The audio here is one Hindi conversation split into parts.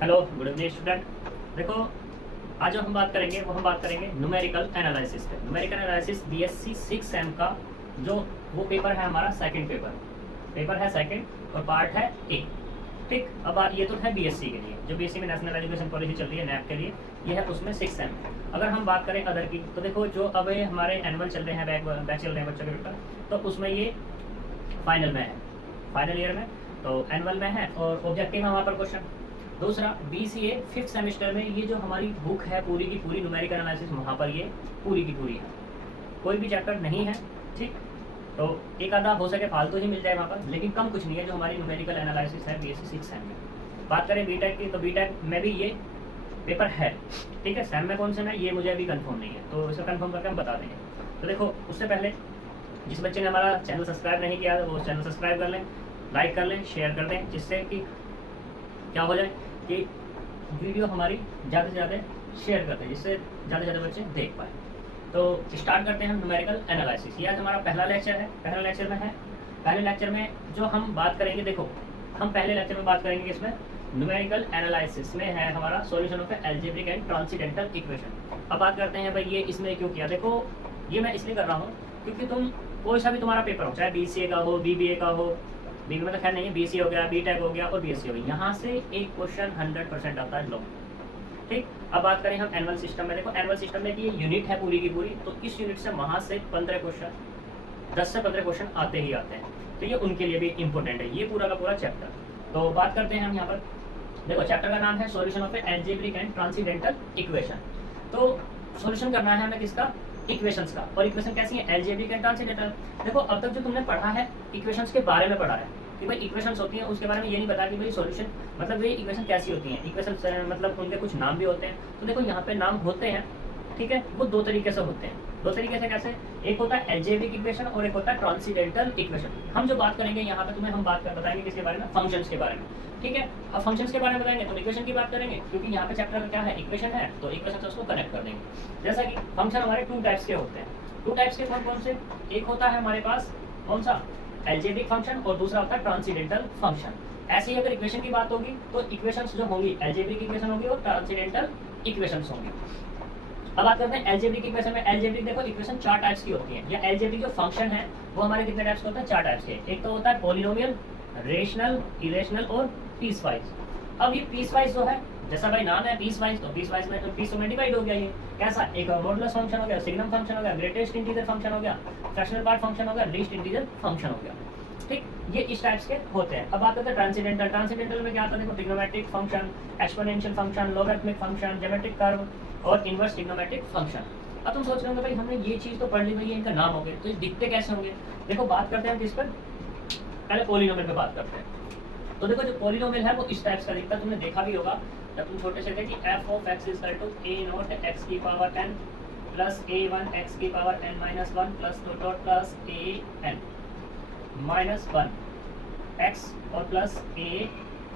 Hello, good evening student. देखो, आज जो हम बात करेंगे वो हम बात करेंगे न्यूमेरिकल एनालिसिस पे। न्यूमेरिकल एनालिसिस बीएससी 6 सेम का जो वो पेपर है हमारा सेकंड पेपर है सेकंड और पार्ट है ए। ठीक, अब ये तो है बीएससी के लिए, जो बीएससी में नेशनल एजुकेशन पॉलिसी चल रही है नैप के लिए, ये है उसमें 6 सेम। अगर हम बात करें अदर की, तो देखो जो अब हमारे एनुअल चल रहे हैं, बैच चल रहे हैं बच्चों के पेपर, तो उसमें ये फाइनल में है, फाइनल ईयर में, तो एनुअल में है और ऑब्जेक्टिव है वहाँ पर क्वेश्चन। दूसरा बीसीए 5th सेमेस्टर में ये जो हमारी बुक है पूरी की पूरी न्यूमेरिकल एनालिसिस, वहाँ पर ये पूरी की पूरी है, कोई भी चैप्टर नहीं है। ठीक, तो एक आधा हो सके फालतू ही मिल जाए वहाँ पर, लेकिन कम कुछ नहीं है जो हमारी न्यूमेरिकल एनालिसिस है बीएससी 6 सेम में। बात करें बीटेक की, तो बीटेक में भी ये पेपर है। ठीक है, सेम में कौन से में ये मुझे अभी कंफर्म नहीं है, तो इसे कंफर्म करके हम बता देंगे। तो देखो, उससे पहले जिस बच्चे ने हमारा चैनल सब्सक्राइब नहीं किया वो चैनल सब्सक्राइब कर लें, लाइक कर लें, शेयर कर दें, जिससे कि क्या हो जाए कि वीडियो हमारी ज़्यादा से ज़्यादा शेयर करते हैं, जिससे ज़्यादा से ज़्यादा बच्चे देख पाए। तो स्टार्ट करते हैं हम न्यूमेरिकल एनालिसिस। ये आज हमारा पहला लेक्चर है, पहले लेक्चर में है। पहले लेक्चर में जो हम बात करेंगे, देखो हम पहले लेक्चर में बात करेंगे इसमें न्यूमेरिकल एनालिसिस में है हमारा solution of algebraic and transcendental equation. अब बात करते हैं भाई ये इसमें क्यों किया। देखो, ये मैं इसलिए कर रहा हूँ क्योंकि तुम कोई सा भी तुम्हारा पेपर हो, चाहे बीसीए का हो, बीबीए का हो, बीबी में तो खैर नहीं है, बीसीए हो गया, बीटेक हो गया और बीएससी हो गया, यहाँ से एक क्वेश्चन 100% आता है लॉन्ग। ठीक, अब बात करें हम एनुअल सिस्टम में। देखो एनुअल सिस्टम में ये यूनिट है पूरी की पूरी, तो इस यूनिट से वहाँ से 15 क्वेश्चन, 10 से 15 क्वेश्चन आते ही आते हैं, तो ये उनके लिए भी इंपॉर्टेंट है ये पूरा का पूरा चैप्टर। तो बात करते हैं हम यहाँ पर। देखो चैप्टर का नाम है solution of algebraic and transcendental equation. तो सॉल्यूशन करना है हमें किसका, इक्वेशंस का। और इक्वेशन कैसी है, एल्जेब्रिक एंड ट्रांसेंडेंटल। देखो अब तक जो तुमने पढ़ा है इक्वेशंस के बारे में पढ़ा है कि भाई इक्वेशंस होती हैं, उसके बारे में ये नहीं पता कि भाई सॉल्यूशन मतलब ये इक्वेशन कैसी होती हैं। इक्वेशन मतलब उनके कुछ नाम भी होते हैं, तो देखो यहाँ पे नाम होते हैं। ठीक है, वो दो तरीके से होते हैं। दो तरीके से कैसे, एक होता है एल्जेब्रिक इक्वेशन और एक होता है ट्रांसेंडेंटल इक्वेशन। हम जो बात करेंगे यहाँ पे तुम्हें हम बात कर बताएंगे किसके बारे में, फंक्शंस के बारे में। ठीक है, अब फंक्शंस के बारे में बताएंगे तो इक्वेशन की बात करेंगे, क्योंकि यहाँ पे चैप्टर का क्या है, इक्वेशन है, तो इक्वेशन से उसको कनेक्ट कर देंगे। जैसा कि फंक्शन हमारे 2 टाइप्स के होते हैं। 2 टाइप्स के कौन से, एक होता है हमारे पास कौन सा, एल्जेब्रिक फंक्शन, और दूसरा होता है ट्रांसेंडेंटल फंक्शन। ऐसे ही अगर इक्वेशन की बात होगी तो इक्वेशंस जो होंगी एल्जेब्रिक इक्वेशन होगी और ट्रांसेंडेंटल इक्वेशंस होंगी। अब बात करते हैं एल्जेब्रिक इक्वेशन में। एल्जेब्रिक देखो इक्वेशन 4 टाइप्स की होती है, या एल्जेब्रिक जो फंक्शन है वो हमारे कितने टाइप्स के होते हैं, 4 टाइप्स के। एक तो होता है पॉलिनोमियल, रेशनल, इरेशनल और पीसवाइज। अब ये पीसवाइज जो है, जैसा भाई नाम है पीसवाइज, तो पीसवाइज में तो पीसों में डिवाइड हो गया ये। कैसा, एक मॉडुलस फंक्शन हो गया, सिग्नम फंक्शन हो गया, ग्रेटेस्ट इंटीजर फंक्शन हो गया, फ्रैक्शनल पार्ट फंक्शन हो गया, लीस्ट इंटीजर फंक्शन हो गया। ठीक, ये इस टाइप्स के होते हैं। अब बात करते हैं ट्रांसेंडेंटल। ट्रांसेंडेंटल में क्या आता है, देखो trigonometric function, exponential function, logarithmic function, geometric curve और इनवर्स ट्रिग्नोमेट्रिक फंक्शन। अब तुम सोच रहे होंगे भाई हमने ये चीज तो पढ़ ली, भाई इनका नाम हो गया, तो ये दिखते कैसे होंगे। देखो बात करते हैं किस पर, पहले पॉलिनोमियल पे बात करते हैं। तो देखो जो पॉलिनोमियल है वो इस टाइप्स का दिखता है, तुमने देखा भी होगा जब तुम छोटे से थे कि f of x is equal to a naught x की power n plus a1 x की power n minus 1 plus dot dot plus a n minus 1 x और प्लस a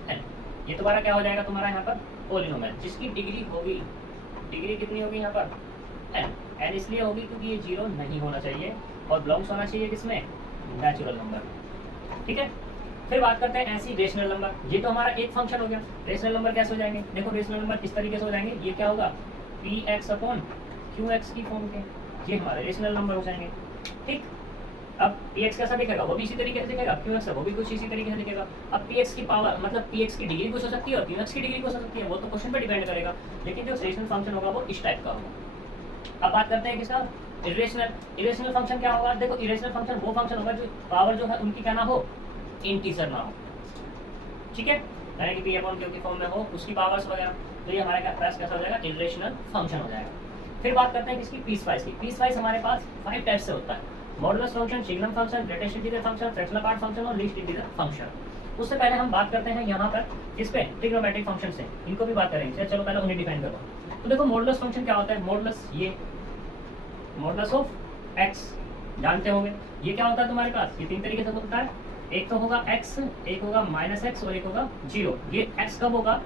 n। ये तुम्हारा क्या हो जाएगा, तुम्हारा यहाँ पर पॉलिनोमियल, जिसकी डिग्री होगी, डिग्री कितनी होगी यहाँ पर, n। n इसलिए होगी क्योंकि ये 0 नहीं होना चाहिए और बिलोंग्स होना चाहिए किसमें, नेचुरल नंबर। ठीक है, फिर बात करते हैं ऐसी रेशनल नंबर। ये तो हमारा एक फंक्शन हो गया। रेशनल नंबर कैसे हो जाएंगे, देखो रेशनल नंबर किस तरीके से हो जाएंगे, ये क्या होगा, px अपॉन qx की फॉर्म के, ये हमारे रेशनल नंबर हो जाएंगे। ठीक, अब px कैसा दिखेगा, वो भी इसी तरीके से दिखेगा, qx वो भी कुछ इसी तरीके से दिखेगा। अब px की पावर मतलब px की डिग्री कुछ हो सकती है और qx की डिग्री कुछ हो सकती है, वो तो क्वेश्चन पर डिपेंड करेगा, लेकिन जो रेशनल फंक्शन होगा वो इस टाइप का होगा। अब बात करते हैं किसका, इरेशनल। इरेशनल फंक्शन क्या होगा, देखो इरेशनल फंक्शन वो फंक्शन होगा जो पावर जो है उनकी क्या ना हो, इंटीजर ना हो। ठीक है, यानी कि p अपॉन q की फॉर्म में हो, उसकी पावर्स वगैरह, तो ये हमारे पास कैसा हो जाएगा, इरेशनल फंक्शन हो जाएगा। फिर बात करते हैं किसकी, पीसवाइज की। पीसवाइज हमारे पास 5 टाइप से होता है, modulus function, signum function, greatest integer function, fractional part function और लीस्ट इंटीजर फंक्शन। उससे पहले हम बात करते हैं यहाँ पर किस पे, ट्रिग्नोमेट्रिक फंक्शन से, इनको भी बात करेंगे। चलो पहले उन्हें डिफाइन करो। तो देखो मॉडुलस फंक्शन क्या होता है, मॉडुलस ये मॉडुलस ऑफ x जानते होंगे, ये क्या होता है तुम्हारे पास, ये 3 तरीके से होता है। एक तो होगा x, एक होगा माइनस x और एक होगा 0। ये x कब होगा,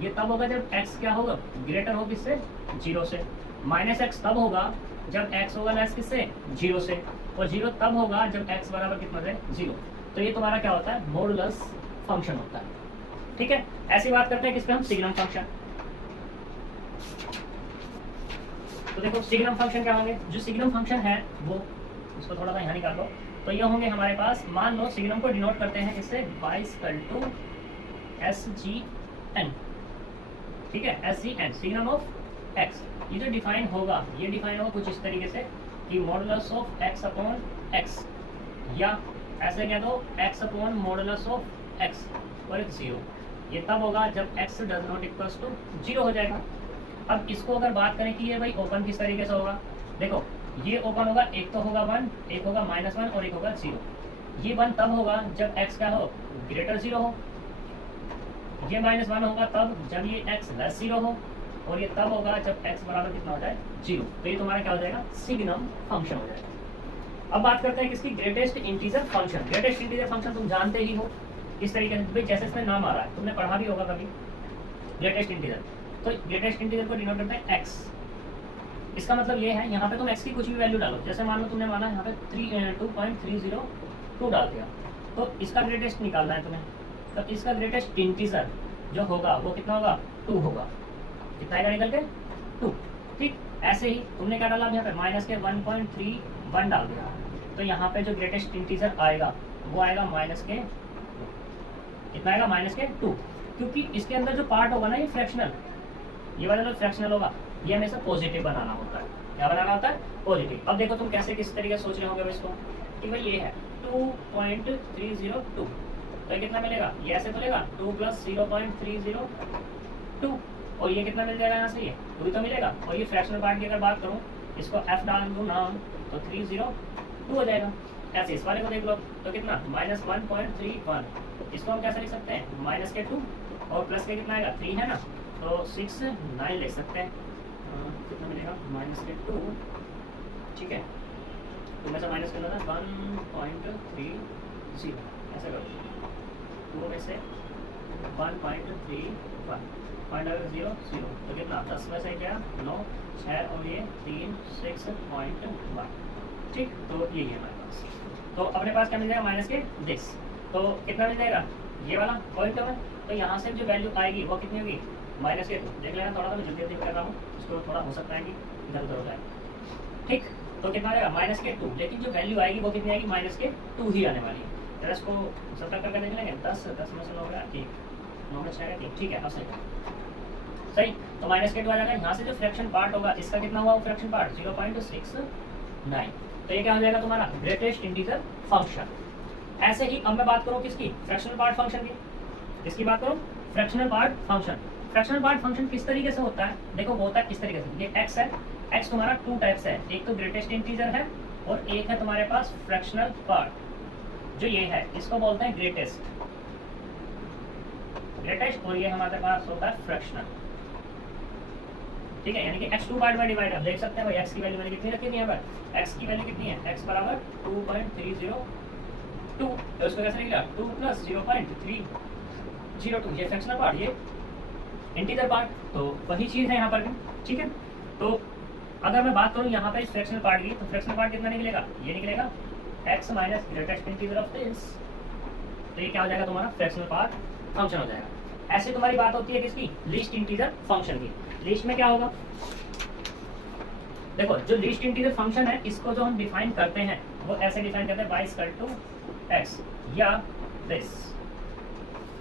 ये तब होगा जब x क्या होगा, ग्रेटर हो किससे, 0 से। माइनस x तब होगा जब x होगा लेस किससे, 0 से। और 0 तब होगा जब x बराबर कितना है, 0। तो ये तुम्हारा क्या होता है, मॉडुलस फंक्शन होता है। ठीक है, ऐसी बात करते हैं किस पे हम, सिग्नम फंक्शन। तो देखो सिग्नम फंक्शन क्या होंगे, जो सिग्नम फंक्शन है वो, इसको थोड़ा सा यहाँ निकाल लो, तो ये होंगे हमारे पास, मान लो सिग्नम को डिनोट करते हैं इससे बाइस्कल एस जी एन, ठीक है, S G N, signum of x. ये जो डिफाइन होगा, ये डिफाइन होगा कुछ इस तरीके से कि modulus of x upon x, या ऐसे कह दो x upon modulus of x और एक जीरो। ये तब होगा जब x does not equals to zero हो जाएगा। अब इसको अगर बात करें कि ये भाई ओपन किस तरीके से होगा, देखो ये ओपन होगा, एक तो होगा 1, एक होगा -1 और एक होगा 0। ये 1 तब होगा जब x क्या हो, ग्रेटर 0 हो। ये -1 होगा तब जब ये x लेस 0 हो, और ये तब होगा जब x बराबर कितना हो जाए, 0। तो ये तुम्हारा क्या हो जाएगा, सिग्नम फंक्शन हो जाएगा। अब बात करते हैं किसकी, greatest integer function. Greatest integer function तुम जानते ही हो किस तरीके से, भाई जैसे इसमें नाम आ रहा है, तुमने पढ़ा भी होगा कभी, ग्रेटेस्ट इंटीजर। तो ग्रेटेस्ट इंटीजर को डिनोट करते हैं x। इसका मतलब ये है, यहाँ पे तुम x की कुछ भी वैल्यू डालो, जैसे मान लो तुमने माना यहाँ पे 2.302 डाल दिया, तो इसका ग्रेटेस्ट निकालना है तुम्हें। तो इसका ग्रेटेस्ट इंटीजर जो होगा वो कितना होगा, 2 होगा। कितना आएगा निकल के, 2। ठीक, ऐसे ही तुमने क्या डाला, यहाँ पे माइनस के 1.31 डाल दिया, तो यहाँ पे जो ग्रेटेस्ट इंटीजर आएगा वो आएगा माइनस के, कितना आएगा, -2, क्योंकि इसके अंदर जो पार्ट होगा ना ये फ्रैक्शनल, ये वाला जो फ्रैक्शनल होगा ये हमेशा पॉजिटिव बनाना होता है। क्या बनाना होता है, पॉजिटिव। अब देखो तुम कैसे किस तरीके से सोच रहे होंगे इसको कि भाई ये है 2.302, तो ये कितना मिलेगा, ये ऐसे मिलेगा 2 + 0.302, और ये कितना मिल जाएगा यहाँ से, ये 2 तो मिलेगा। और ये फ्रैक्शनल पार्ट की अगर बात करूँ, इसको f डाल दूँ ना तो 302 हो जाएगा। ऐसे इस वाले को देख लो तो कितना, -1.31, इसको हम कैसे लिख सकते हैं, -2 और प्लस के कितना आएगा, 3 है ना, तो 6 9 ले सकते हैं। कितना मिलेगा, -2, ठीक है, तो मैं से माइनस करना था 1.30, ऐसा करो, 2 में से 1.31, पॉइंट अगर 0 0, तो कितना, 10 में से क्या 9 6 और ये 3 6.1, ठीक, तो यही है हमारे पास। तो अपने पास क्या मिल जाएगा, माइनस के दिस, तो कितना मिल जाएगा, ये वाला पॉइंट में। तो यहाँ से जो वैल्यू आएगी वो कितनी होगी, -2। देख लेना थोड़ा सा, मैं जल्दी कर रहा हूँ, इसको थोड़ा हो सकता है कि इधर उधर हो जाए। ठीक, तो कितना आएगा, -2, लेकिन जो वैल्यू आएगी वो कितनी आएगी, -2 ही आने वाली है। जरा इसको सत्तर करके देख लेंगे, 10 में से 9 गया, ठीक, 9 में 6 गया, ठीक है, अब सही सही। तो -2 आ जाएगा। यहाँ से जो फ्रैक्शन पार्ट होगा इसका कितना हुआ, फ्रैक्शन पार्ट 0.69, तो ये क्या हो जाएगा तुम्हारा, ग्रेटेस्ट इंटीजर फंक्शन। ऐसे ही अब मैं बात करूँ किसकी, फ्रैक्शनल पार्ट फंक्शन की। किसकी बात करूँ, fractional part function. Fractional part function किस तरीके से होता है, देखो वो होता है किस तरीके से, ये x है, x तुम्हारा 2 टाइप्स है, एक तो ग्रेटेस्ट इंटीजर है और एक है तुम्हारे पास फ्रैक्शनल पार्ट, जो ये है इसको बोलते हैं ग्रेटेस्ट, और ये हमारे पास होता है फ्रैक्शनल। ठीक है, यानी कि x 2 पार्ट में डिवाइड, आप देख सकते हैं भाई x की वैल्यू मैंने कितनी रखी है यहाँ पर, x की वैल्यू कितनी है, x बराबर 2.302, तो इसको कैसे निकला, 2 + 0.302, ये फ्रैक्शनल पार्ट, ये इंटीजर पार्ट, तो वही चीज़ है यहाँ पर भी। ठीक है, तो अगर मैं बात करूँ यहाँ पर इस फ्रैक्शनल पार्ट की, तो फ्रैक्शनल पार्ट कितना निकलेगा, ये निकलेगा x minus greatest integer of this, तो ये क्या हो जाएगा तुम्हारा फ्रैक्शनल पार्ट फंक्शन हो जाएगा। ऐसे तुम्हारी बात होती है किसकी, लीस्ट इंटीजर फंक्शन की। लीस्ट में क्या होगा, देखो जो लीस्ट इंटीजर फंक्शन है इसको जो हम डिफाइन करते हैं वो ऐसे डिफाइन करते हैं y=x या दिस,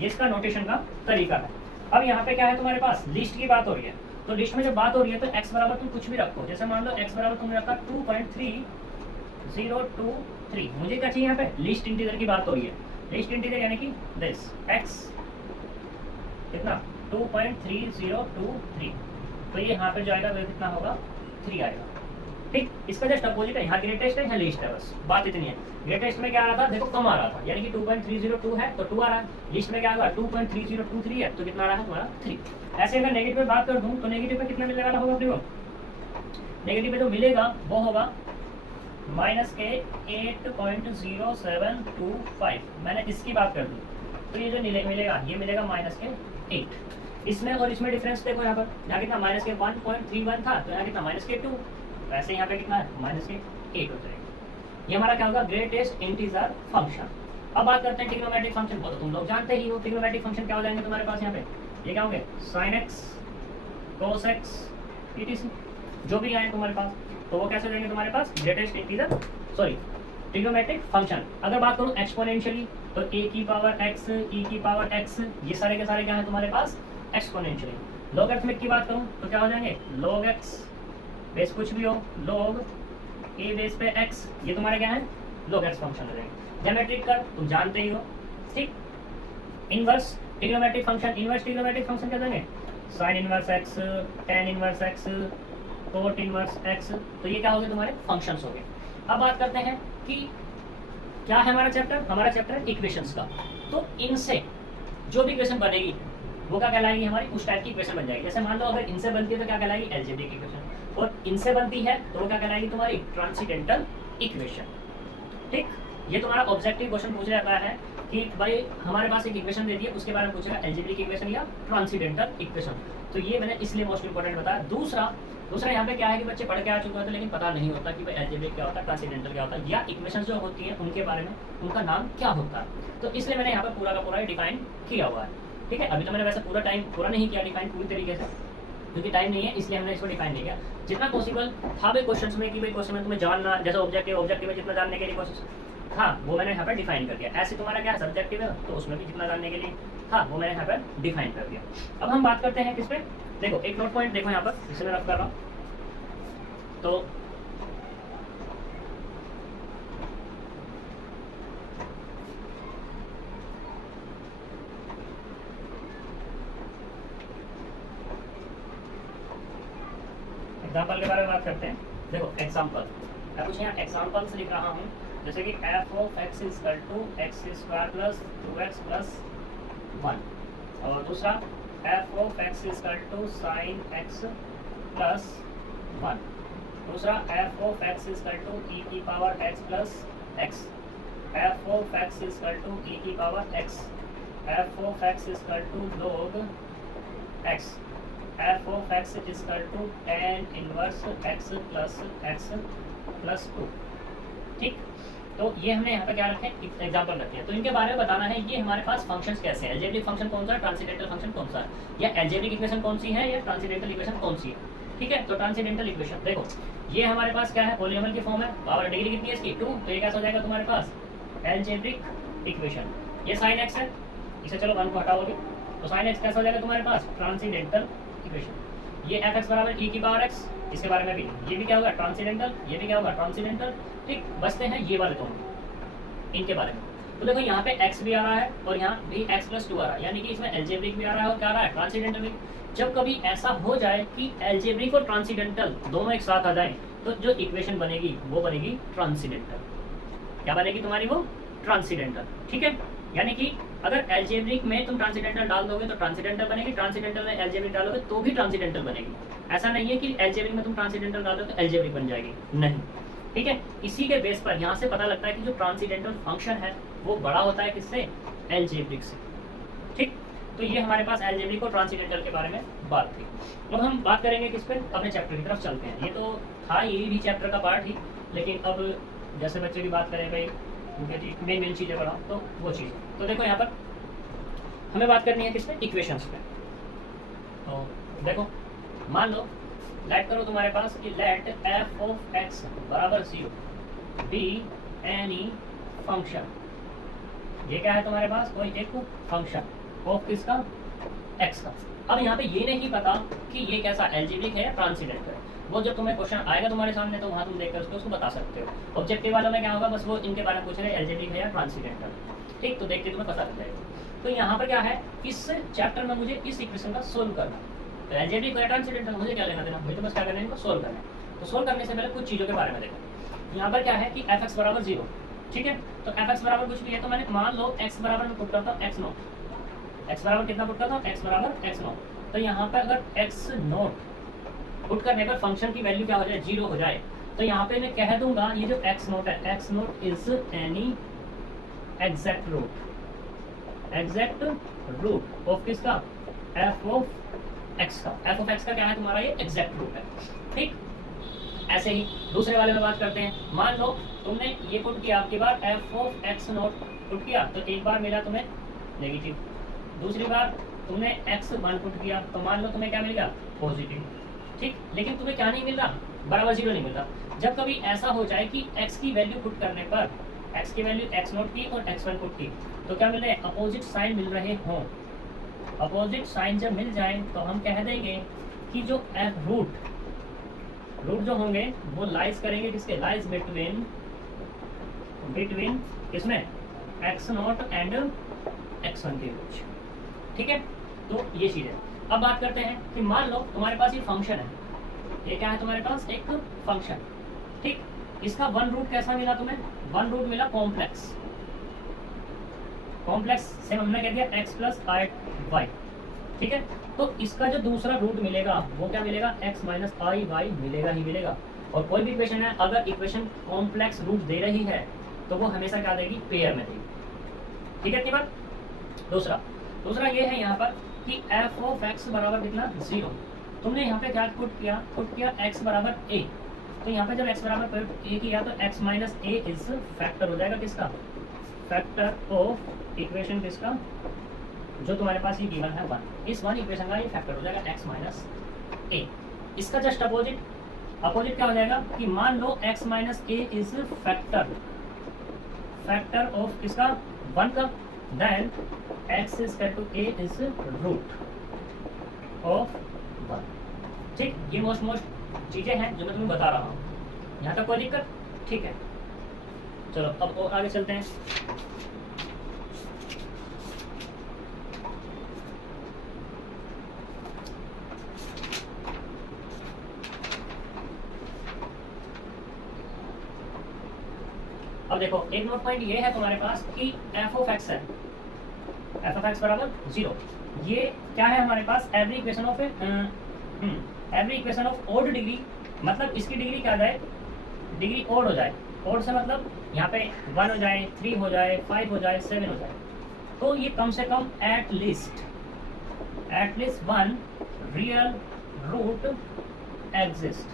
ये इसका नोटेशन का तरीका है। अब यहाँ पे क्या है तुम्हारे पास, लिस्ट की बात हो रही है, तो लिस्ट में जब बात हो रही है तो x बराबर तुम कुछ भी रखो, जैसे मान लो x बराबर तुमने रखा 2.3023, मुझे क्या चाहिए यहाँ पे, लिस्ट इंटीजर की बात हो रही है। लिस्ट इंटीजर यानी कि दिस x कितना 2.3023, तो ये यहाँ पे जो आएगा वो कितना होगा, 3 आएगा। ठीक, इसका जस्ट अपोजिट है, यहाँ ग्रेटेस्ट है, यहाँ लिस्ट है, बस बात इतनी है। ग्रेटेस्ट में क्या आ रहा था, देखो कम आ रहा था, यानी कि 2.302 है तो 2 आ रहा है। लिस्ट में क्या होगा, 2.3023 है तो कितना आ रहा है तुम्हारा, 3। ऐसे अगर नेगेटिव में बात कर दूं तो नेगेटिव में कितना मिलने वाला होगा अपने को, नेगेटिव में जो मिलेगा वो होगा -8.0725। मैंने इसकी बात कर दी तो ये जो मिलेगा ये मिलेगा -8। इसमें और इसमें डिफरेंस देखो, यहाँ पर यहाँ कितना -1.31 था तो यहाँ कितना -2, वैसे यहाँ पे कितना है -8 हो जाएगा। ये हमारा क्या होगा, ग्रेटेस्ट इंटीजर फंक्शन। अब बात करते हैं ट्रिग्नोमेट्रिक फंक्शन को, तो तुम लोग जानते ही हो ट्रिग्नोमेट्रिक फंक्शन क्या हो जाएंगे तुम्हारे पास यहाँ पे, ये क्या होंगे sin x cos x etc जो भी आए तुम्हारे पास, तो वो कैसे हो जाएंगे तुम्हारे पास greatest integer sorry trigonometric function. अगर बात करूँ एक्सपोनेंशियली तो a की पावर x e की पावर x ये सारे के सारे क्या है तुम्हारे पास एक्सपोनेंशियली। लॉगरिथमिक की बात करूँ तो क्या हो जाएंगे log x बेस कुछ भी हो log a बेस पे x, ये तुम्हारे क्या है log x फंक्शन हो जाएंगे। ज्योमेट्रिक का तुम जानते ही हो, ठीक। Inverse trigonometric function, inverse trigonometric function क्या देंगे sin inverse x tan inverse x cot inverse x, तो ये क्या हो गए तुम्हारे फंक्शंस हो गए। अब बात करते हैं कि क्या है हमारा चैप्टर है इक्वेशंस का। तो इनसे जो भी इक्वेशन बनेगी वो क्या कहलाएगी हमारी उस टाइप की इक्वेशन बन जाएगी। जैसे मान लो अगर इनसे बनती है तो क्या कहलाएगी एल्जेब्रिक इक्वेशन, और इनसे बनती है तो वो क्या कहलाएगी तुम्हारी ट्रांसेंडेंटल इक्वेशन, ठीक। ये तुम्हारा ऑब्जेक्टिव क्वेश्चन पूछा जाता है कि भाई हमारे पास एक इक्वेशन दे दी है उसके बारे में पूछेगा एल्जेब्रिक इक्वेशन या ट्रांसेंडेंटल इक्वेशन, तो ये मैंने इसलिए मोस्ट इंपोर्टेंट बताया। दूसरा यहाँ पे क्या है कि बच्चे पढ़ के आ चुके होते हैं लेकिन पता नहीं होता कि भाई एल्जेब्रिक क्या होता है, ट्रांसेंडेंटल क्या होता है, या इक्वेशंस जो होती हैं उनके बारे में उनका नाम क्या होता है। तो इसलिए मैंने यहाँ पे पूरा का पूरा डिफाइन किया हुआ है, ठीक है। अभी तो मैंने वैसे पूरा नहीं किया डिफाइन पूरी तरीके से, क्योंकि टाइम नहीं है इसलिए हमने इसको डिफाइन नहीं किया। जितना पॉसिबल था भाई क्वेश्चन में कि भाई क्वेश्चन में तुम्हें जानना, जैसे ऑब्जेक्टिव में जितना जानने के लिए कोशिश हाँ वो मैंने यहाँ पर डिफाइन कर दिया। ऐसे तुम्हारा क्या है सब्जेक्टिव है तो उसमें भी जितना जानने के लिए हाँ वो मैंने यहाँ पर डिफाइन कर दिया। अब हम बात करते हैं किस पे, देखो एक नोट पॉइंट देखो यहाँ पर इसे मैं रफ कर रहा हूँ। तो एग्जाम्पल के बारे में बात करते हैं। देखो एग्जाम्पल मैं कुछ यहाँ एग्जाम्पल्स लिख रहा हूँ, जैसे कि f of x is equal to x square plus 2x plus 1, और दूसरा f of x is equal to sin x plus 1, दूसरा f of x is equal to e की power x plus x, f of x is equal to e की power x, f of x is equal to log x, f of x is equal to tan inverse x plus 2, ठीक। तो ये हमने यहाँ पे क्या रखे एग्जांपल रखे हैं, तो इनके बारे में बताना है ये हमारे पास फंक्शंस कैसे हैं, एल्जेब्रिक फंक्शन कौन सा है, ट्रांसेंडेंटल फंक्शन कौन सा है, या एल्जेब्रिक इक्वेशन कौन सी है या ट्रांसेंडेंटल इक्वेशन कौन सी है, ठीक है। तो ट्रांसेंडेंटल इक्वेशन देखो ये हमारे पास क्या है पॉलीनॉमियल की फॉर्म है, पावर डिग्री कितनी है इसकी 2, तो ये कैसा हो जाएगा तुम्हारे पास एल्जेब्रिक इक्वेशन। ये sin x है, इसे चलो 1 को हटाओगे तो sin x कैसा हो जाएगा तुम्हारे पास ट्रांसेंडेंटल इक्वेशन। ये fx बराबर e की पावर x, इसके बारे में भी ये भी क्या होगा ट्रांसेंडेंटल, ये भी क्या होगा ट्रांसेंडेंटल, ठीक। बचते हैं ये वाले दोनों इनके बारे में। तो देखो यहाँ पे x भी आ रहा है और यहाँ भी x plus 2 आ रहा है, यानी कि इसमें एल्जेब्रिक भी आ रहा है और क्या आ रहा है ट्रांसेंडेंटल भी। जब कभी ऐसा हो जाए कि एल्जेब्रिक और ट्रांसेंडेंटल दोनों एक साथ आ जाए तो जो इक्वेशन बनेगी वो बनेगी ट्रांसेंडेंटल। क्या बनेगी तुम्हारी वो ट्रांसेंडेंटल, ठीक है। यानी कि अगर एल्जेब्रिक में तुम ट्रांसेंडेंटल डाल दोगे तो ट्रांसेंडेंटल बनेगी, ट्रांसेंडेंटल में एल्जेब्रिक डालोगे तो भी ट्रांसेंडेंटल बनेगी। ऐसा नहीं है कि एल्जेब्रिक में तुम ट्रांसेंडेंटल डालो तो एल्जेब्रिक बन जाएगी, नहीं, ठीक है। इसी के बेस पर यहाँ से पता लगता है कि जो ट्रांसेंडेंटल फंक्शन है वो बड़ा होता है किससे एल्जेब्रिक से, ठीक। तो ये हमारे पास एल्जेब्रिक और ट्रांसेंडेंटल के बारे में बात थी। अब हम बात करेंगे किस पे, अपने चैप्टर की तरफ चलते हैं। ये तो था ये भी चैप्टर का पार्ट ही, लेकिन अब जैसे बच्चे की बात करें भाई मेन चीज़ें पढ़ाओ तो वो चीज़। तो देखो यहाँ पर हमें बात करनी है किस पे इक्वेशंस पे। तो देखो मान लो लेट करो तुम्हारे पास कि लेट f of x बराबर 0 बी एनी फंक्शन। ये क्या है तुम्हारे पास कोई एक फंक्शन ऑफ किसका x का। अब यहाँ पे ये नहीं पता कि ये कैसा एल्जेब्रिक है या ट्रांसेंडेंटल है, वो जब तुम्हें क्वेश्चन आएगा तुम्हारे सामने तो वहाँ तुम देखकर उसको बता सकते हो। ऑब्जेक्टिव वालों में क्या होगा बस वो इनके बारे में पूछ रहे हैं एल्जेब्रिक है या ट्रांसेंडेंटल, ठीक। तो देखते तुम्हें पता चल जाएगा। तो यहाँ पर क्या है इस चैप्टर में मुझे इस इक्वेशन का सोल्व करना, तो एल्जेब्रिक या ट्रांसेंडेंटल मुझे क्या लेना देना, मुझे तो बस क्या करना है इनको सोल्व करना है। तो सोल्व करने से पहले कुछ चीज़ों के बारे में देखो। यहाँ पर क्या है कि f(x) बराबर 0, ठीक है। तो f(x) बराबर कुछ भी है तो मैंने मान लो x बराबर में पुट करता हूँ x0, x बराबर कितना पुट करता हूँ x बराबर x0। तो यहाँ पर अगर x0 पुट करने पर फंक्शन की वैल्यू क्या हो जाए 0 हो जाए, तो यहाँ पे मैं कह दूंगा ये जो x0 है x0 is any exact root of किसका f ऑफ x का। f ऑफ x का क्या है तुम्हारा ये एग्जैक्ट रूट है, ठीक। ऐसे ही दूसरे वाले में बात करते हैं। मान लो तुमने ये पुट किया आपके बार f ऑफ x0 पुट किया तो एक बार मिला तुम्हें नेगेटिव, दूसरी बार तुमने x1 पुट किया तो मान लो तुम्हें क्या मिलेगा पॉजिटिव, ठीक। लेकिन तुम्हें क्या नहीं मिल रहा, बराबर 0 नहीं मिल रहा। जब कभी ऐसा हो जाए कि x की वैल्यू पुट करने पर x की वैल्यू x0 की और x1 पुट की तो क्या मिल रहे हैं, अपोजिट साइन मिल रहे हों। अपोजिट साइन जब मिल जाए तो हम कह देंगे कि जो रूट जो होंगे वो लाइज करेंगे किसके, लाइज बिटवीन किसमें x0 एंड x1 के बीच, ठीक है। तो ये चीज है। अब बात करते हैं कि मान लो तुम्हारे पास ये फंक्शन है, ये क्या है तुम्हारे पास, एक फंक्शन, ठीक। इसका वन रूट कैसा मिला तुम्हें, वन रूट मिला कॉम्प्लेक्स से हमने कह दिया x प्लस आई वाई, ठीक है। तो इसका जो दूसरा रूट मिलेगा वो क्या मिलेगा, x माइनस आई वाई मिलेगा ही मिलेगा। और कोई भी इक्वेशन है अगर इक्वेशन कॉम्प्लेक्स रूट दे रही है तो वो हमेशा क्या देगी, पेयर में देगी, ठीक है। इतनी बात। दूसरा ये है यहाँ पर कि f ऑफ x बराबर कितना 0। तुमने यहाँ पे क्या पुट किया x बराबर a, तो यहाँ पे जब x बराबर a किया तो x minus a is factor हो जाएगा किसका, फैक्टर ऑफ इक्वेशन किसका, जो तुम्हारे पास ये गिवन है 1, इस 1 इक्वेशन का ये फैक्टर हो जाएगा x माइनस a। इसका जस्ट अपोजिट क्या हो जाएगा कि मान लो x minus a is factor of इसका 1 का, then x is equal to a is root of 1, ठीक। ये मोस्ट चीजें हैं जो मैं तुम्हें बता रहा हूँ, यहाँ तक कोई दिक्कत, ठीक है। चलो अब और आगे चलते हैं। अब देखो एक नोट पॉइंट ये है तुम्हारे पास कि f ऑफ x है, f ऑफ x बराबर 0। ये क्या है हमारे पास, every equation of odd degree, मतलब इसकी डिग्री क्या जाए, डिग्री ओड हो जाए। ओड से मतलब यहाँ पे 1 हो जाए, 3 हो जाए, 5 हो जाए, 7 हो जाए, तो ये कम से कम at least 1 real root exist,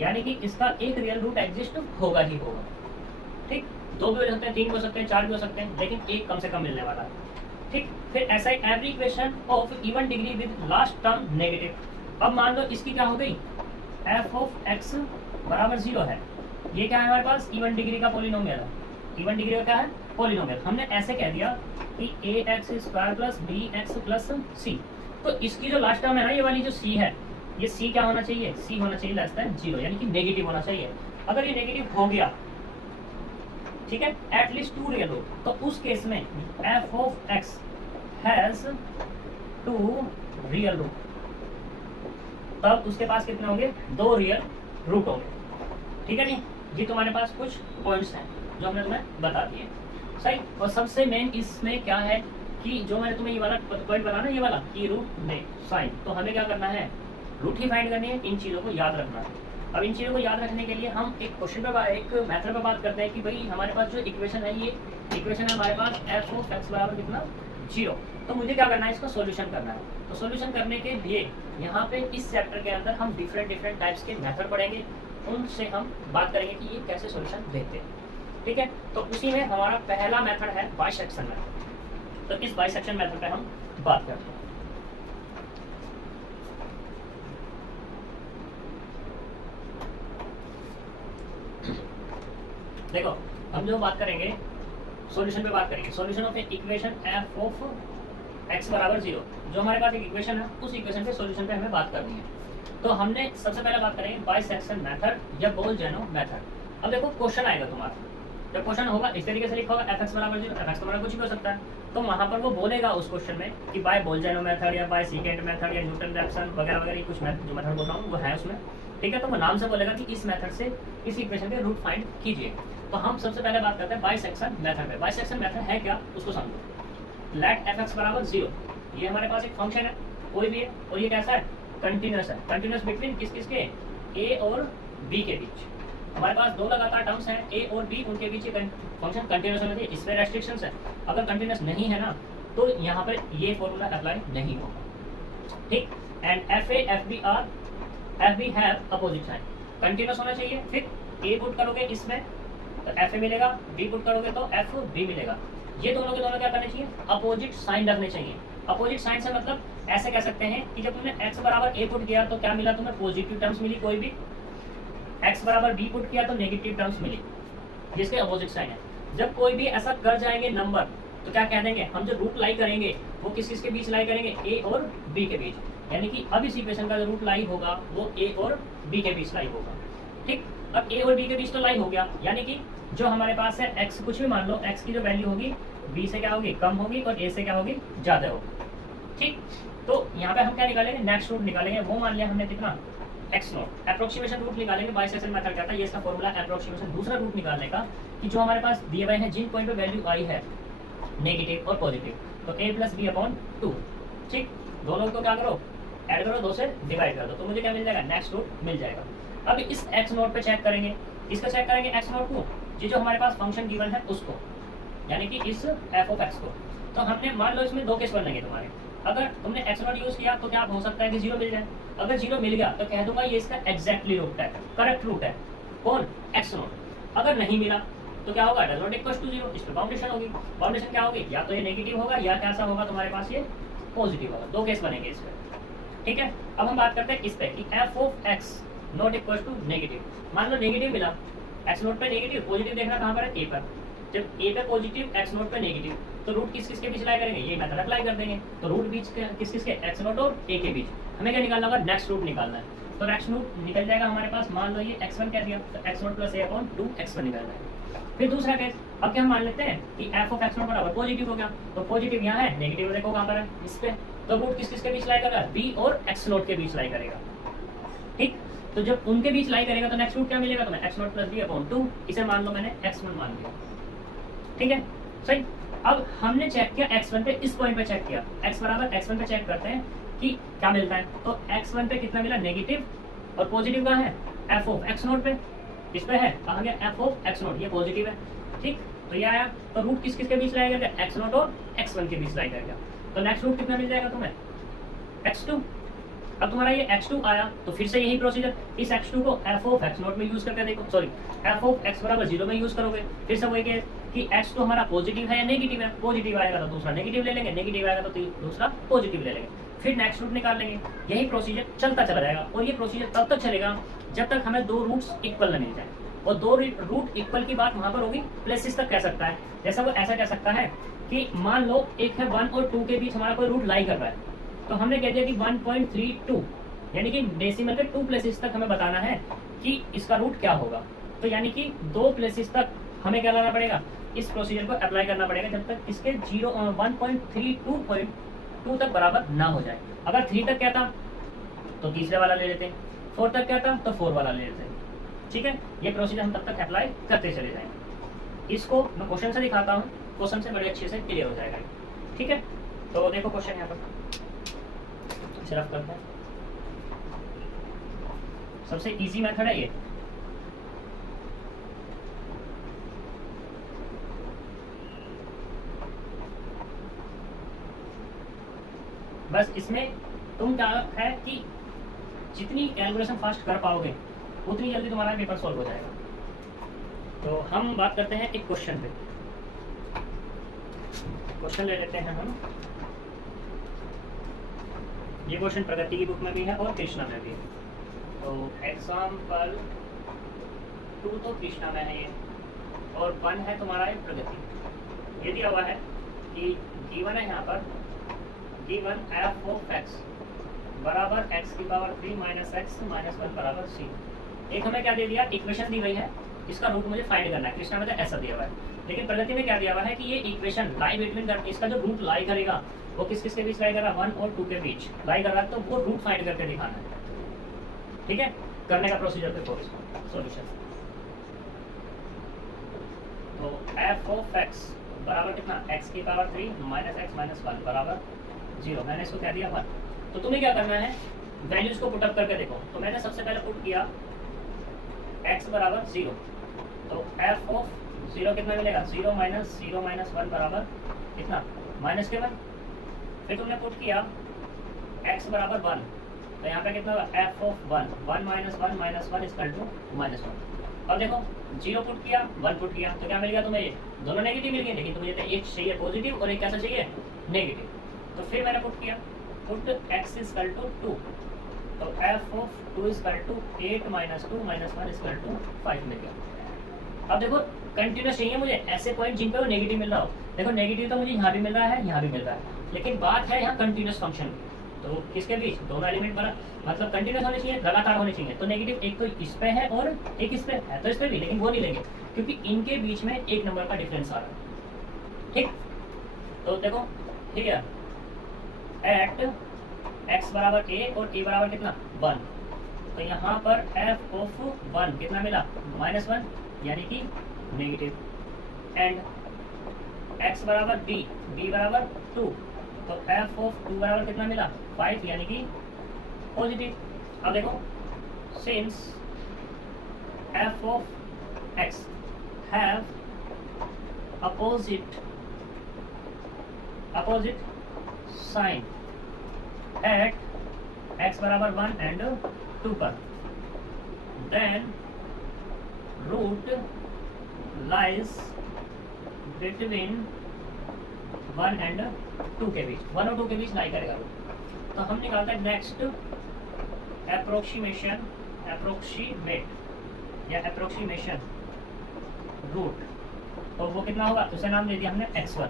यानी कि इसका एक रियल रूट एग्जिस्ट होगा ही होगा, ठीक। 2 भी हो सकते हैं, 3 भी हो सकते हैं, 4 भी हो सकते हैं, लेकिन एक कम से कम मिलने वाला है, ठीक। फिर ऐसा ही every equation of even degree with last term negative. अब मान लो इसकी क्या हो गई, f ऑफ x बराबर 0 है, ये क्या है हमारे पास, इवन डिग्री का पॉलिनोमियल है। इवन डिग्री का क्या है, पॉलिनोमियल। हमने ऐसे कह दिया कि ax square plus bx plus c, तो इसकी जो लास्ट टर्म है ना, ये वाली जो c है, ये c क्या होना चाहिए, c होना चाहिए लेस देन 0, यानी कि नेगेटिव होना चाहिए। अगर ये नेगेटिव हो गया, ठीक है, एटलीस्ट 2 रियल रूट, तो उस केस में f of x has 2 real root, तब उसके पास कितने होंगे, 2 रियल रूट होंगे, ठीक है जी। ये तुम्हारे पास कुछ पॉइंट्स हैं जो हमने तुम्हें बता दिए, सही। और सबसे मेन इसमें क्या है कि जो मैंने तुम्हें ये वाला पॉइंट बताना, ये वाला कि रूट में साइन, तो हमें क्या करना है, रूट ही फाइंड करनी है, इन चीज़ों को याद रखना है। अब इन चीज़ों को याद रखने के लिए हम एक क्वेश्चन पे, एक मेथड पे बात करते हैं कि भाई हमारे पास जो इक्वेशन है, ये इक्वेशन है हमारे पास f ऑफ x बराबर कितना 0, तो मुझे क्या करना है, इसका सॉल्यूशन करना है। तो सॉल्यूशन करने के लिए यहाँ पे इस चैप्टर के अंदर हम डिफरेंट टाइप्स के मेथड पढ़ेंगे, उनसे हम बात करेंगे कि ये कैसे सॉल्यूशन देते हैं, ठीक है। तो उसी में हमारा पहला मेथड है बाइसेक्शन मेथड, तो इस बाइसेक्शन मेथड पे हम बात करते हैं। देखो हम जो बात करेंगे सॉल्यूशन पे बात करेंगे, solution of equation f of x बराबर 0, जो हमारे पास एक इक्वेशन है, उस इक्वेशन के सॉल्यूशन पे हमें बात करनी है। तो हमने सबसे पहले बात करेंगे बाइसेक्शन मेथड या बोल-जेनो मेथड। अब देखो क्वेश्चन आएगा तुम्हारा, जब क्वेश्चन होगा इस तरीके से लिखा होगा f(x) बराबर 0, f(x) तो हमारा कुछ भी हो सकता है, तो वहाँ पर वो बोलेगा उस क्वेश्चन में कि बाय बोल-जेनो मेथड या बाय सीकेंट मेथड या न्यूटन रैप्सन वगैरह वगैरह कुछ जो मेथड बोल रहा हूँ वो है उसमें, ठीक है। तो वो नाम से बोलेगा कि इस मेथड से इस इक्वेशन के रूट फाइंड कीजिए। तो हम सबसे पहले बात करते हैं बाइसेक्शन मेथड पे। बाइसेक्शन मेथड है क्या, उसको समझो। लेट f(x) बराबर 0, ये हमारे पास एक फंक्शन है, कोई भी है, और ये कैसा है, कंटिन्यूअस है। कंटिन्यूअस बिटवीन किस किस के, a और b के बीच। हमारे पास 2 लगातार टर्म्स हैं, a और b, उनके बीच फंक्शन कंटिन्यूअस होना चाहिए। इसमें रेस्ट्रिक्शंस है, अगर कंटिन्यूअस नहीं है ना तो यहाँ पर ये फॉर्मूला अप्लाई नहीं होगा, ठीक। And f b have opposite sign, continuous होना चाहिए। फिर a पुट करोगे इसमें तो fa मिलेगा, b पुट करोगे तो f b मिलेगा। ये दोनों के दोनों क्या करने चाहिए, अपोजिट साइन रखने चाहिए। अपोजिट साइन से मतलब ऐसे कह सकते हैं कि जब तुमने x बराबर a पुट किया तो क्या मिला तुम्हें, पॉजिटिव टर्म्स मिली, कोई भी x बराबर b पुट किया तो नेगेटिव टर्म्स मिली, जिसके अपोजिट साइन है। जब कोई भी ऐसा कर जाएंगे नंबर तो क्या कह देंगे, हम जो रूट लाई करेंगे वो किस किस के बीच लाई करेंगे, a और b के बीच, यानी कि अब इस इक्वेशन का जो रूट लाई होगा वो a और b के बीच लाई होगा। ठीक, अब a और b के बीच तो लाई हो गया, यानी कि जो हमारे पास है x, कुछ भी मान लो, x की जो वैल्यू होगी b से क्या होगी, कम होगी, और a से क्या होगी, ज्यादा होगी। ठीक, तो यहाँ पे हम क्या निकालेंगे, नेक्स्ट रूट निकालेंगे। वो मान लिया हमने कितना, x नॉट। अप्रोक्सीमेशन रूट निकालेंगे, बाइसेक्शन मेथड कहता है, ये इसका फॉर्मूला अप्रोक्सीमेशन। दूसरा रूट निकालने का कि जो हमारे पास दिए हुए हैं जिन पॉइंट पे वैल्यू आई है नेगेटिव और पॉजिटिव, तो a प्लस बी अपॉन 2। ठीक, दोनों को क्या करो, ऐड करो, 2 से डिवाइड कर दो, तो मुझे क्या मिल जाएगा, नेक्स्ट रूट मिल जाएगा। अब इस x नॉट पे चेक करेंगे, इसका चेक करेंगे x नॉट को, ये जो हमारे पास फंक्शन गिवन है उसको, यानी कि इस f ऑफ x को। तो हमने मान लो इसमें 2 केस बनेंगे तुम्हारे। अगर तुमने x नॉट यूज किया तो क्या हो सकता है कि 0 मिल जाए। अगर 0 मिल गया तो कह दूंगा ये इसका एग्जैक्टली रूट है, करेक्ट रूट है, कौन, x नॉट। अगर नहीं मिला तो क्या होगा, डज नॉट इक्वल टू 0, इस पे बाउंडेशन होगी। बाउंडेशन क्या होगी, या तो ये नेगेटिव होगा या कैसा होगा तुम्हारे पास, ये पॉजिटिव होगा। 2 केस बनेंगे इस पे। ठीक है, अब हम बात करते हैं इस पे कि f of x not equal to negative. मान लो नेगेटिव मिला, x नॉट पे नेगेटिव, पॉजिटिव देखना कहाँ पर है, a पर। जब a पे पॉजिटिव, x नॉट पे नेगेटिव, तो रूट किस किस के बीच लाई करेंगे, ये मेथड अप्लाई कर देंगे। तो रूट बीच किस किस के, x नॉट और a के बीच। हमें क्या निकालना होगा, नेक्स्ट रूट निकालना है। तो नेक्स्ट रूट निकल जाएगा हमारे पास, मान लो ये x1 कह दिया, तो x not plus a upon 2 x1 निकल जाएगा। फिर दूसरा केस, अब क्या हम मान लेते हैं कि f ऑफ x नॉट बराबर पॉजिटिव हो गया, तो पॉजिटिव यहाँ है, नेगेटिव देखो कहाँ पर है, इस पे। तो रूट किस किस के बीच लाई करेगा, b और x नॉट के बीच लाई करेगा। ठीक, तो जब उनके बीच लाई करेगा तो नेक्स्ट रूट क्या मिलेगा तुम्हें, x not plus b upon 2। इसे मान लो मैंने x1 मान लिया। ठीक है, सही। अब हमने चेक किया x1 पे, इस पॉइंट पे चेक किया, x बराबर x1 पे चेक करते हैं कि क्या मिलता है। तो x1 पे कितना मिला, नेगेटिव, और पॉजिटिव कहाँ है, f ऑफ x नॉट पे, इस पे है, कहा गया f ऑफ x नॉट, ये पॉजिटिव है। ठीक, तो ये आया, तो रूट किस किस के बीच लाएगा, x नॉट और x1 के बीच लाएगा। तो नेक्स्ट रूट कितना मिल जाएगा तुम्हें, x2। अब तुम्हारा ये x2 आया, तो फिर से यही प्रोसीजर, इस x2 को f ऑफ x नॉट में यूज करके देखो, सॉरी f ऑफ x बराबर 0 में यूज करोगे। फिर से वही कि x2 हमारा पॉजिटिव है या नेगेटिव है, पॉजिटिव आएगा तो दूसरा नेगेटिव ले लेंगे, नेगेटिव आएगा तो दूसरा पॉजिटिव ले लेंगे, फिर नेक्स्ट रूट निकाल लेंगे। यही प्रोसीजर चलता चला जाएगा, और ये प्रोसीजर तब तक चलेगा जब तक हमें 2 रूट्स इक्वल न मिल जाए। और 2 रूट इक्वल की बात वहां पर होगी प्लेसेस तक कह सकता है। जैसा वो ऐसा कह सकता है कि मान लो एक है 1 और 2 के बीच हमारा कोई रूट लाई कर रहा है, तो हमने कह दिया कि 1.32, यानी कि डेसिमल के 2 प्लेसेस तक हमें बताना है कि इसका रूट क्या होगा। तो यानी कि 2 प्लेसेस तक हमें क्या लाना पड़ेगा, इस प्रोसीजर को अप्लाई करना पड़ेगा जब तक इसके 1.32 तक बराबर ना हो जाए। अगर 3 तक कहता तो तीसरे वाला ले लेते, 4 तक कहता तो 4 वाला ले लेते। ठीक है, ये प्रोसीजर हम तब तक अप्लाई करते चले जाएंगे। इसको मैं क्वेश्चन से दिखाता हूँ, क्वेश्चन से बड़े अच्छे से क्लियर हो जाएगा। ठीक है, तो देखो क्वेश्चन यहाँ पर सिर्फ करते हैं, सबसे इजी मेथड है ये। बस इसमें तुम क्या है कि जितनी कैलकुलेशन फास्ट कर पाओगे उतनी जल्दी तुम्हारा पेपर सॉल्व हो जाएगा। तो हम बात करते हैं एक क्वेश्चन पे, क्वेश्चन ले लेते हैं हम। ये क्वेश्चन प्रगति की बुक में भी है और कृष्णा में भी है। तो एग्जाम्पल 2 तो कृष्णा में है ये, और 1 है तुम्हारा एक प्रगति। ये दिया हुआ है कि गिवन है यहाँ पर, गिवन f ऑफ x बराबर x की पावर 3 माइनस x माइनस 1 बराबर c। एक हमें क्या दे दिया, इक्वेशन दी गई है, इसका रूट मुझे फाइंड करना है। कृष्णा में तो ऐसा दिया हुआ है, लेकिन प्रगति में क्या दिया हुआ है कि ये इक्वेशन लाई बिटवीन, इसका जो रूट लाई करेगा वो किस किस के बीच लाई कर रहा है, 1 और 2 के बीच लाई कर रहा है, तो वो रूट फाइंड करके दिखाना है। ठीक है, करने का प्रोसीजर देखो इसका सॉल्यूशन। तो f ऑफ x बराबर कितना, x की पावर 3 माइनस x माइनस 1 बराबर 0। मैंने इसको क्या दिया 1। तो तुम्हें क्या करना है, वैल्यूज को पुट अप करके देखो। तो मैंने सबसे पहले पुट किया x बराबर 0, तो f ऑफ 0 कितना मिलेगा, 0 माइनस 1 बराबर कितना, माइनस के 1। फिर तुमने पुट किया x बराबर 1, तो यहाँ पे कितना होगा, f of 1 minus 1 equal to -1। अब देखो 0 पुट किया 1 पुट किया तो क्या मिल गया तुम्हें, ये दोनों नेगेटिव मिल गए, लेकिन तुम्हें तो एक चाहिए पॉजिटिव और एक कैसा चाहिए नेगेटिव। तो फिर मैंने पुट किया, पुट x इक्वल टू 2, तो f of 2 equal to 8 minus 2 minus 1 equal to 5 मिल गया। अब देखो कंटिन्यूस चाहिए मुझे ऐसे पॉइंट जिन पे वो नेगेटिव मिल रहा हो। देखो नेगेटिव तो मुझे यहाँ भी मिल रहा है, यहाँ भी मिल रहा है, लेकिन बात है यहाँ कंटिन्यूस फंक्शन की। तो किसके बीच दोनों एलिमेंट बना मतलब कंटिन्यूस होने चाहिए, लगातार होने चाहिए। तो नेगेटिव एक तो इस पे है और एक इस पे है, तो इस पे भी, लेकिन वो नहीं लेंगे क्योंकि इनके बीच में एक नंबर का डिफरेंस आ रहा है। ठीक, तो देखो हियर एट x बराबर a और a बराबर कितना 1, तो यहाँ पर f ऑफ 1 कितना मिला -1 यानी कि नेगेटिव, एंड x बराबर b, b बराबर 2, तो f ऑफ 2 बराबर कितना मिला 5 यानी कि पॉजिटिव। अब देखो since f of x have opposite sign at x बराबर 1 एंड 2 पर, then root lies between 1 and 2 के बीच, 1 और 2 के बीच लाई करेगा रूट। तो हम निकालते हैं नेक्स्ट अप्रोक्सीमेशन रूट, तो वो कितना होगा, उसे नाम दे दिया हमने x1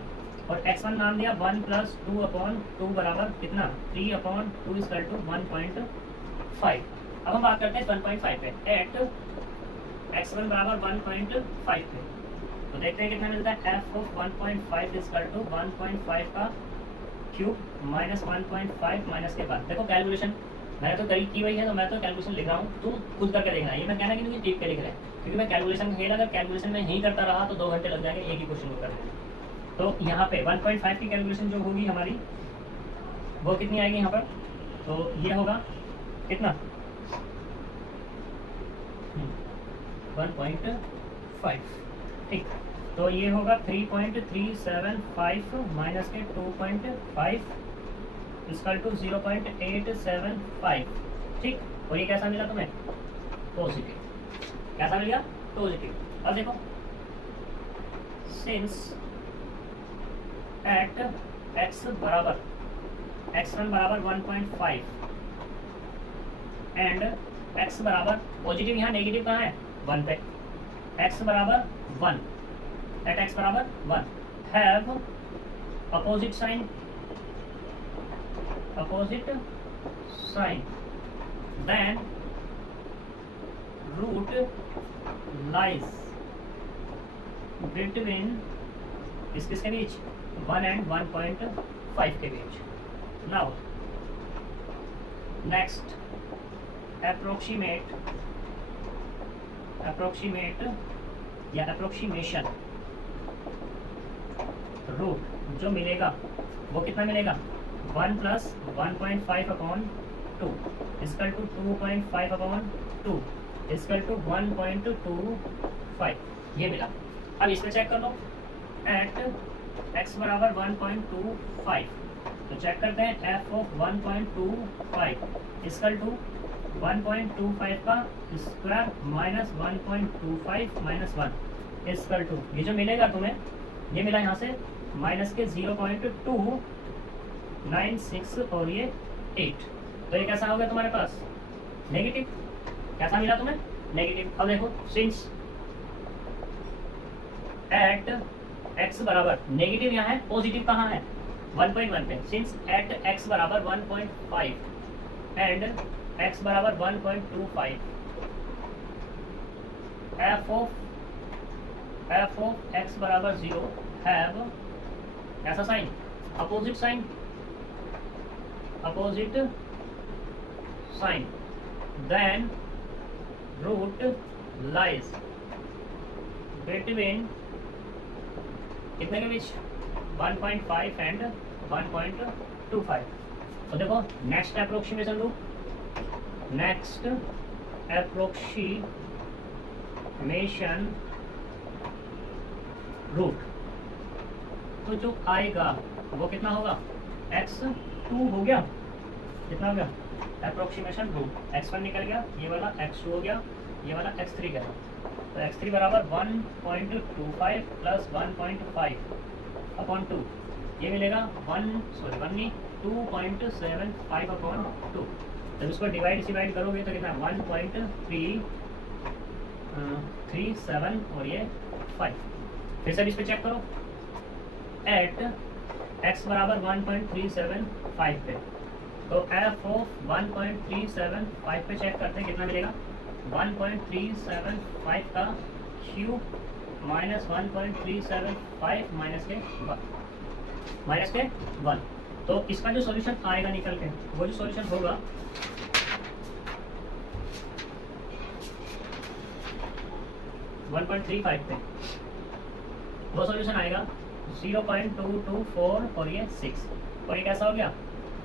और x1 नाम दिया 1 प्लस 2/2 बराबर कितना 3/2 इक्वल टू 1.5। अब हम बात करते हैं 1.5 पे, एट x1 बराबर 1.5 पे, तो देखते हैं कितना मिलता है, f ऑफ 1.5 इक्वल टू 1.5 का क्यूब माइनस 1.5 माइनस के बाद। देखो कैलकुलेशन मैंने तो करी की हुई है, तो मैं तो कैलकुलेशन लिख रहा हूँ, तुम खुद करके देखना। ये मैं कहना कि टिक के लिख रहे हैं क्योंकि मैं कैलकुलेशन का खेल, अगर कैलकुलेशन में नहीं करता रहा तो 2 घंटे लग जाएंगे एक ही क्वेश्चन को करने में। तो यहाँ पे 1.5 की कैलकुलेशन जो होगी हमारी वो कितनी आएगी यहाँ पर, तो ये होगा कितना 1.5, ठीक, तो ये होगा 3.375 माइनस के 2.5 इक्वल टू 0.875, ठीक, और ये कैसा मिला तुम्हें पॉजिटिव, कैसा मिल गया पॉजिटिव। अब देखो सिंस एट x बराबर x1 बराबर 1.5 एंड x बराबर पॉजिटिव, यहाँ नेगेटिव कहाँ है 1 पे, x बराबर 1 एट x बराबर 1 have opposite sign then root lies between किसके बीच 1 एंड 1.5 के बीच। नाउ नेक्स्ट अप्रोक्सीमेशन रूट जो मिलेगा वो कितना मिलेगा 1 plus 1.5/2 equal to 2.5/2 equal to 1.25, ये मिला। अब इसमें चेक कर लो, एट x बराबर 1.25, तो चेक करते हैं f ऑफ 1.25 इक्वल टू 1.25 का square minus 1.25 minus 1 equal to, ये जो मिलेगा तुम्हें ये मिला यहाँ से माइनस के 0.296 और ये 8, तो ये कैसा हो गया तुम्हारे पास नेगेटिव, कैसा मिला तुम्हें नेगेटिव। अब देखो सिंस एट x बराबर नेगेटिव यहाँ है, पॉजिटिव कहाँ है 1.1 पे, सिंस एट x बराबर 1.5 एंड x बराबर 1.25 f ऑफ x बराबर 0 हैव ऐसा sign opposite sign then root lies between कितने के बीच 1.5 एंड 1.25। तो देखो next approximation root, next approximation root, तो जो आएगा वो कितना होगा x2 हो गया, कितना हो गया अप्रोक्सीमेशन रूट, x1 निकल गया, ये वाला x2 हो गया, ये वाला x3 गया। तो x3 बराबर 1.25 प्लस 1.5 अपॉन 2, ये मिलेगा 2.75 अपॉन 2। जब इसको डिवाइड करोगे तो कितना 1.337 और ये 5। फिर से इस पे चेक करो, एट x बराबर 1.375 पे, तो f ऑफ 1.375 पे चेक करते हैं कितना मिलेगा। 1.375 का क्यूब माइनस 1.375 माइनस के 1। तो इसका जो सॉल्यूशन आएगा निकल के, वो जो सॉल्यूशन होगा पे, वो सॉल्यूशन आएगा 0.224 और ये 6, और ये कैसा हो गया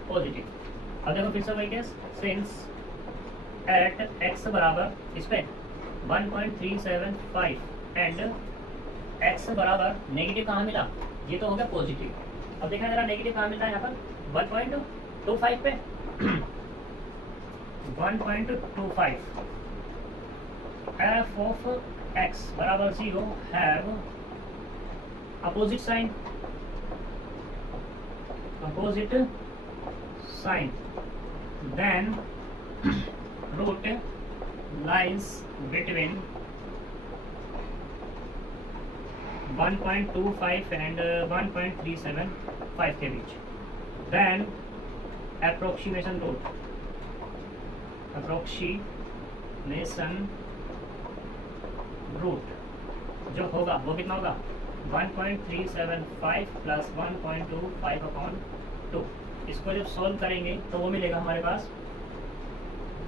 पॉजिटिव। अब देखो फिर से वही केस, सिंस एट x बराबर इस पे 1.375 एंड x बराबर नेगेटिव कहाँ मिला, ये तो हो गया पॉजिटिव। अब देखना जरा नेगेटिव कहाँ मिलता है यहाँ पर 1.25 पे 1.25 f ऑफ x बराबर 0 have opposite sign then root lines between 1.25 and 1.375 के बीच, देन अप्रोक्सीमेशन रूट जो होगा वो कितना होगा 1.375 प्लस 1.25 अपॉन 2। इसको जब सॉल्व करेंगे तो वो मिलेगा हमारे पास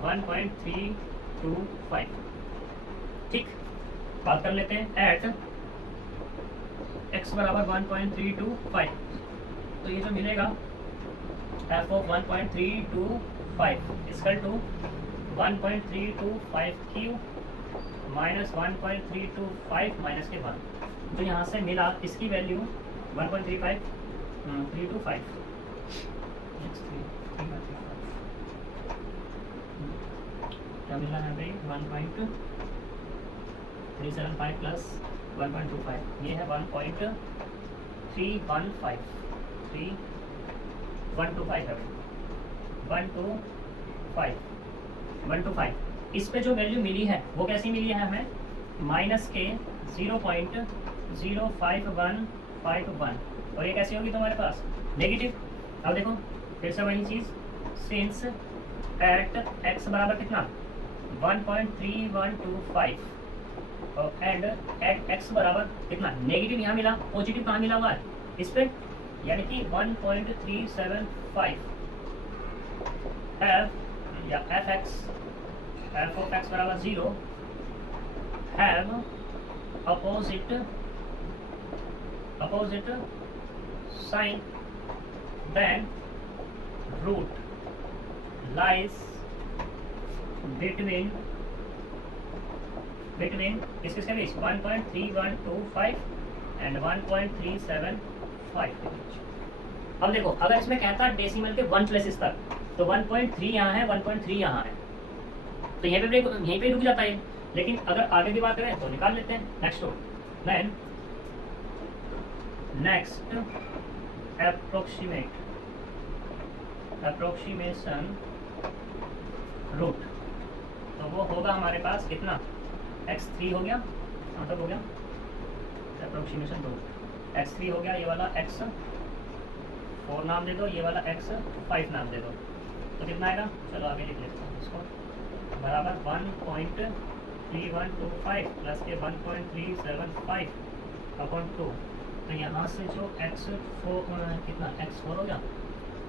1.325। ठीक, बात कर लेते हैं एट x बराबर 1.325, तो ये जो मिलेगा f of 1.325 equal to 1.325 cube minus 1.325 minus के 1। तो यहाँ से मिला इसकी वैल्यू 1.325 क्या मिला है भाई 1.375 प्लस 1.25, ये है 1.315 125। इस पे जो वैल्यू मिली है वो कैसी मिली है हमें, माइनस के 0.05151, और ये कैसी होगी तुम्हारे पास नेगेटिव। अब देखो फिर से वही चीज़, सिंस एट x बराबर कितना 1.3125 एंड एट x बराबर कितना नेगेटिव, यहाँ मिला पॉजिटिव कहाँ मिला हुआ है इस पे, यानी कि 1.375 f या f of x बराबर 0 have opposite sign then root lies between किसके बीच 1.3125 एंड 1.375 के बीच। अब देखो अगर इसमें कहता है डेसिमल के 1 प्लेसेस तक, तो 1.3 यहाँ है 1.3 यहाँ है, तो यहीं पे रुक जाता है। लेकिन अगर आगे की बात करें तो निकाल लेते हैं next root. Then next approximation root, तो वो होगा हमारे पास कितना x3 हो गया, कहाँ तक हो गया अप्रोक्सीमेशन रूट x3 हो गया, ये वाला x4 नाम दे दो, ये वाला x5 नाम दे दो, तो कितना आएगा, चलो आगे लिख लेते हैं इसको, बराबर 1.3125 प्लस के 1.375 अपॉन 2। तो यहाँ से जो x4 कितना x4 हो गया,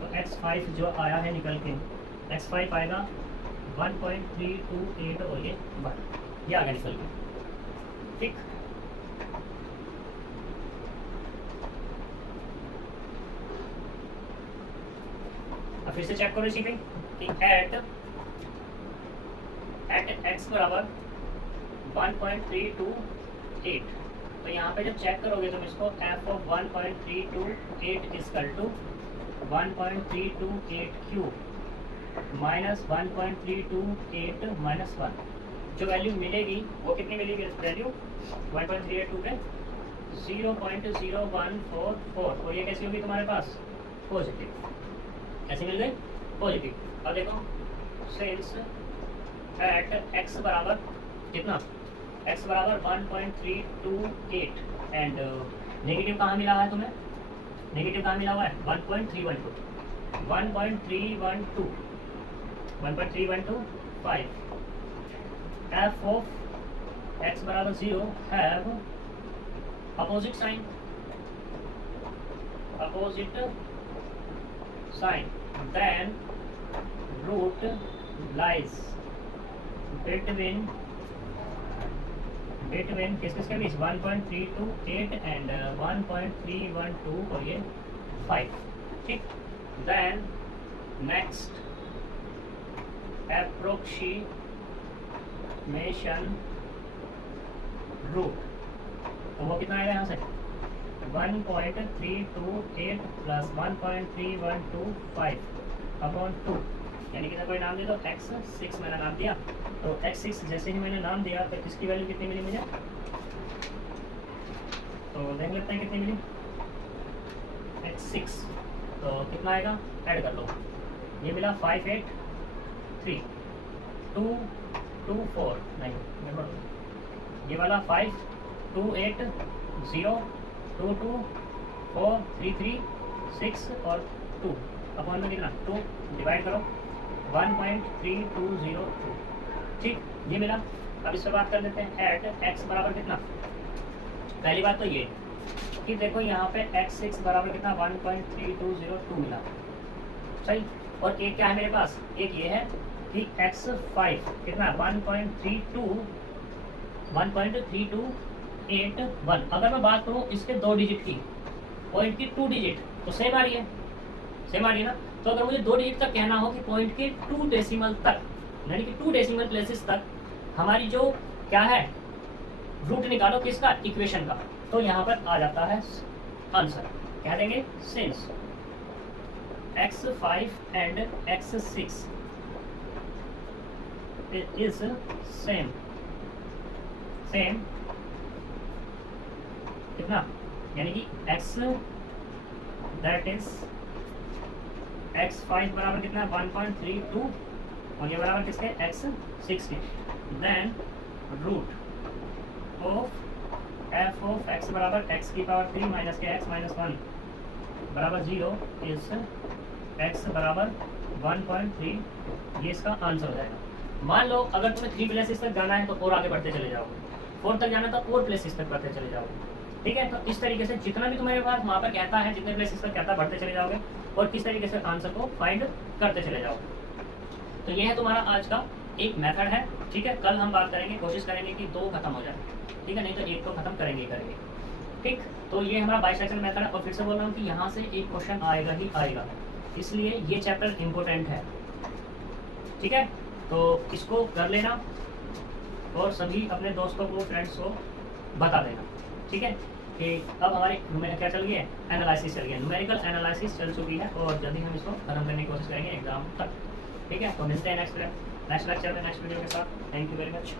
तो x5 जो आया है निकल के x5 आएगा 1.328 और ये 1, ये आगे निकल गया। ठीक, अब फिर से चेक करो इसी पे कि एट x बराबर 1.328, तो यहाँ पे जब चेक करोगे तुम इसको f of 1.328 equal to 1.328 cube minus 1.328 minus 1, जो वैल्यू मिलेगी वो कितनी मिलेगी वैल्यू 1.382 पे 0.0144 और ये कैसी होगी तुम्हारे पास पॉजिटिव, कैसे मिल गई पॉजिटिव। अब देखो सिंस एट x बराबर कितना x बराबर 1.328 एंड नेगेटिव कहाँ मिला है तुम्हें, नेगेटिव कहाँ मिला हुआ है 1.312 f of x बराबर 0 have opposite sign then root lies between किसके बीच 1.328 एंड 1.312 और ये 5, ठीक। देन नेक्स्ट एप्रोक्सीमेशन रूट, तो वो कितना आएगा यहाँ से 1.328 प्लस 1.3125 अपॉन 2, यानी कि कोई नाम दे दो x6 मैंने नाम दिया, तो x6 जैसे ही मैंने नाम दिया तो इसकी वैल्यू कितनी मिली मुझे, तो देख लेते हैं कितनी मिली x6, तो कितना आएगा ऐड कर लो, ये मिला 583 नहीं ये वाला 5280224336 और 2 अपॉन में कितना 2 डिवाइड करो 1.3202, ठीक ये मिला। अब इस पर बात कर देते हैं एट x बराबर कितना, पहली बात तो ये कि देखो यहाँ पे x6 बराबर कितना 1.3202 मिला, सही। और एक क्या है मेरे पास, एक ये है कि x5 कितना 1.3281। अगर मैं बात करूँ इसके 2 डिजिट की, पॉइंट की 2 डिजिट, तो सेम आ रही है ना। तो अगर मुझे 2 डिजिट तक कहना हो कि पॉइंट के 2 डेसिमल तक, यानी कि 2 डेसिमल प्लेसेस तक हमारी जो क्या है रूट निकालो किसका, इक्वेशन का, तो यहाँ पर आ जाता है आंसर, क्या देंगे since x5 and x6 is same कितना, यानी कि x दैट इज x5 बराबर कितना 1.32 और ये बराबर किसके x6 के, then root of f of x बराबर x की पावर 3 माइनस के x माइनस 1 बराबर 0 इज x बराबर 1.3, ये इसका आंसर हो जाएगा। मान लो अगर तुम्हें 3 प्लेसेस तक जाना है तो और आगे बढ़ते चले जाओगे, 4 तक जाना तो और प्लेसेस तक बढ़ते चले जाओगे, ठीक है। तो इस तरीके से जितना भी तुम्हारे पास वहाँ पर कहता है, जितने प्लेसेस तक कहता है बढ़ते चले जाओगे और किस तरीके से आंसर को फाइंड करते चले जाओगे। तो ये है तुम्हारा आज का एक मेथड है, ठीक है। कल हम बात करेंगे, कोशिश करेंगे कि 2 खत्म हो जाए, ठीक है, नहीं तो 1 तो खत्म करेंगे, ठीक। तो ये हमारा बाइसेक्शन मेथड है और फिर से बोल रहा हूँ कि यहाँ से एक क्वेश्चन आएगा ही आएगा, इसलिए ये चैप्टर इम्पोर्टेंट है, ठीक है। तो इसको कर लेना और सभी अपने दोस्तों को, फ्रेंड्स को बता देना, ठीक है, कि अब हमारे क्या चल गई है, एनालिसिस चल गया, न्यूमेरिकल एनालिसिस चल चुकी है और जल्दी हम इसको खत्म करने की कोशिश करेंगे एग्जाम तक, ठीक है। तो मिलते हैं नेक्स्ट लेक्चर में नेक्स्ट वीडियो के साथ। Thank you very much.